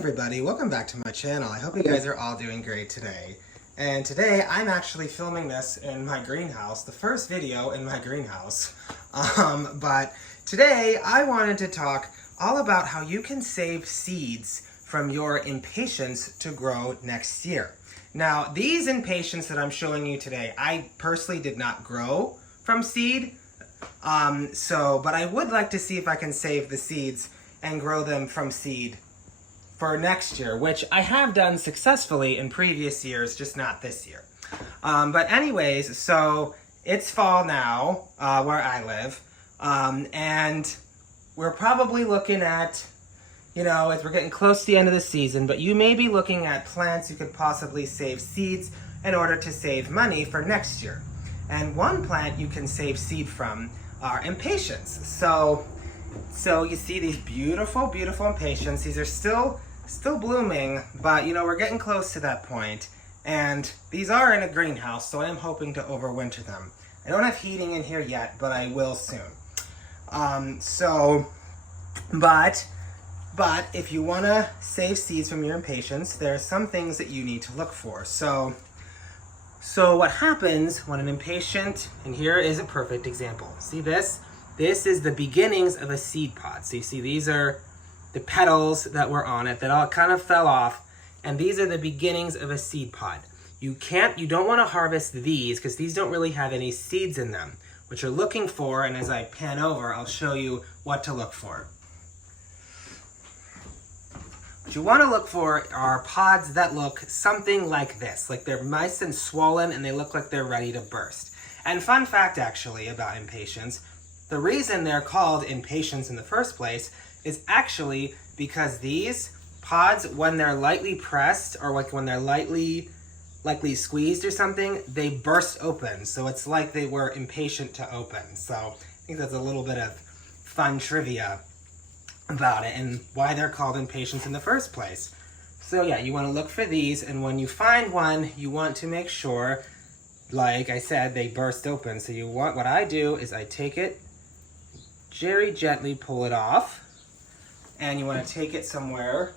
everybody, welcome back to my channel. I hope you guys are all doing great today. And today I'm actually filming this in my greenhouse, the first video in my greenhouse. But today I wanted to talk all about how you can save seeds from your impatiens to grow next year. Now these impatiens that I'm showing you today, I personally did not grow from seed. But I would like to see if I can save the seeds and grow them from seed for next year, which I have done successfully in previous years, just not this year. But anyways, so it's fall now, where I live, and we're probably looking at, as we're getting close to the end of the season, but you may be looking at plants you could possibly save seeds in order to save money for next year. And one plant you can save seed from are impatiens. So you see these beautiful, beautiful impatiens. These are still blooming, but we're getting close to that point. And these are in a greenhouse, so I am hoping to overwinter them. I don't have heating in here yet, but I will soon. But if you want to save seeds from your impatiens, there are some things that you need to look for. So what happens when an impatient, and here is a perfect example. See this? This is the beginnings of a seed pod. So you see these are the petals that were on it that all kind of fell off, and these are the beginnings of a seed pod. You don't want to harvest these because these don't really have any seeds in them. What you're looking for, and as I pan over, I'll show you what to look for. What you want to look for are pods that look something like this, like they're nice and swollen and they look like they're ready to burst. And fun fact actually about impatiens, the reason they're called impatiens in the first place is actually because these pods, when they're lightly pressed or like when they're lightly squeezed or something, they burst open. So it's like they were impatient to open. So I think that's a little bit of fun trivia about it and why they're called impatiens in the first place. So yeah, you want to look for these, and when you find one, you want to make sure, like I said, they burst open. So what I do is I take it, very gently pull it off, and you want to take it somewhere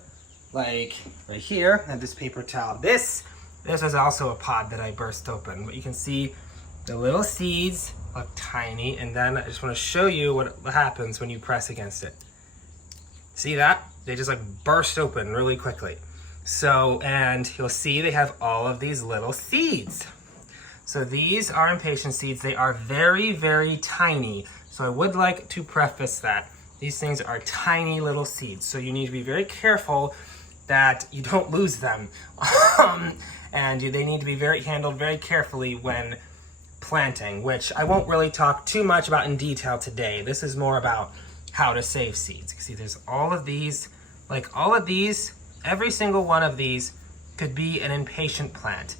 like right here. I have this paper towel. This is also a pod that I burst open, but you can see the little seeds look tiny, and then I just want to show you what happens when you press against it. See that? They just like burst open really quickly. So, and you'll see they have all of these little seeds. So these are impatient seeds. They are very, very tiny. So I would like to preface that. These things are tiny little seeds. So you need to be very careful that you don't lose them. And they need to be handled very carefully when planting, which I won't really talk too much about in detail today. This is more about how to save seeds. You see there's all of these, every single one of these could be an impatient plant.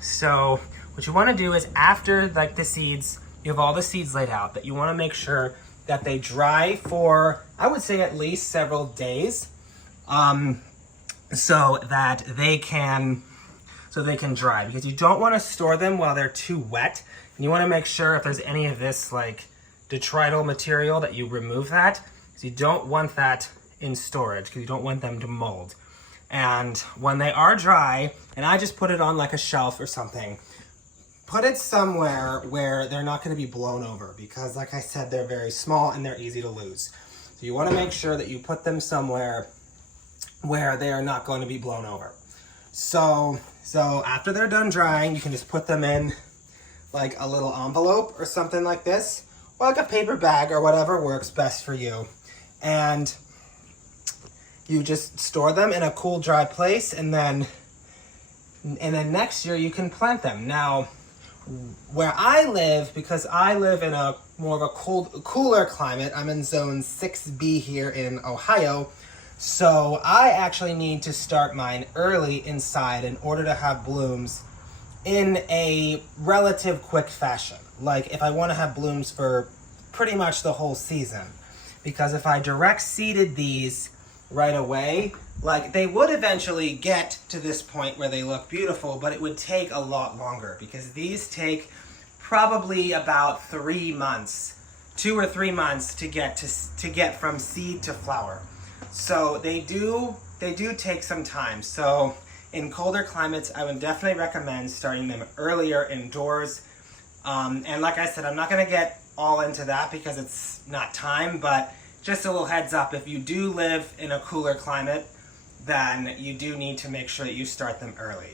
So what you want to do is after the seeds, you have all the seeds laid out, that you want to make sure that they dry for, I would say, at least several days, so that they can dry, because you don't want to store them while they're too wet, and you want to make sure if there's any of this detrital material that you remove that, because you don't want that in storage, because you don't want them to mold. And when they are dry, and I just put it on like a shelf or something, put it somewhere where they're not going to be blown over, because like I said, they're very small and they're easy to lose. So you want to make sure that you put them somewhere where they are not going to be blown over. So after they're done drying, you can just put them in like a little envelope or something like this, or like a paper bag or whatever works best for you. And you just store them in a cool, dry place, and then next year you can plant them. Now, where I live, because I live in a more of a cooler climate, I'm in zone 6B here in Ohio, so I actually need to start mine early inside in order to have blooms in a relative quick fashion. Like if I want to have blooms for pretty much the whole season. Because if I direct seeded these right away, they would eventually get to this point where they look beautiful, but it would take a lot longer, because these take probably about 3 months, 2 or 3 months to get from seed to flower. So they do they do take some time. So in colder climates, I would definitely recommend starting them earlier indoors. And like I said, I'm not going to get all into that because it's not time, but just a little heads up, if you do live in a cooler climate, then you do need to make sure that you start them early.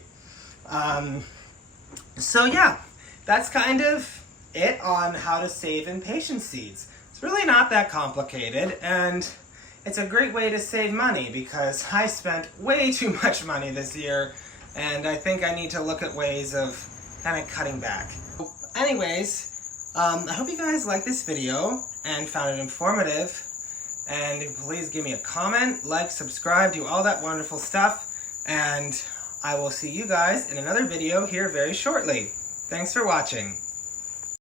So yeah, that's kind of it on how to save impatient seeds. It's really not that complicated, and it's a great way to save money because I spent way too much money this year, and I think I need to look at ways of kind of cutting back. Anyways, I hope you guys liked this video and found it informative. And please give me a comment, like, subscribe, do all that wonderful stuff. And I will see you guys in another video here very shortly. Thanks for watching.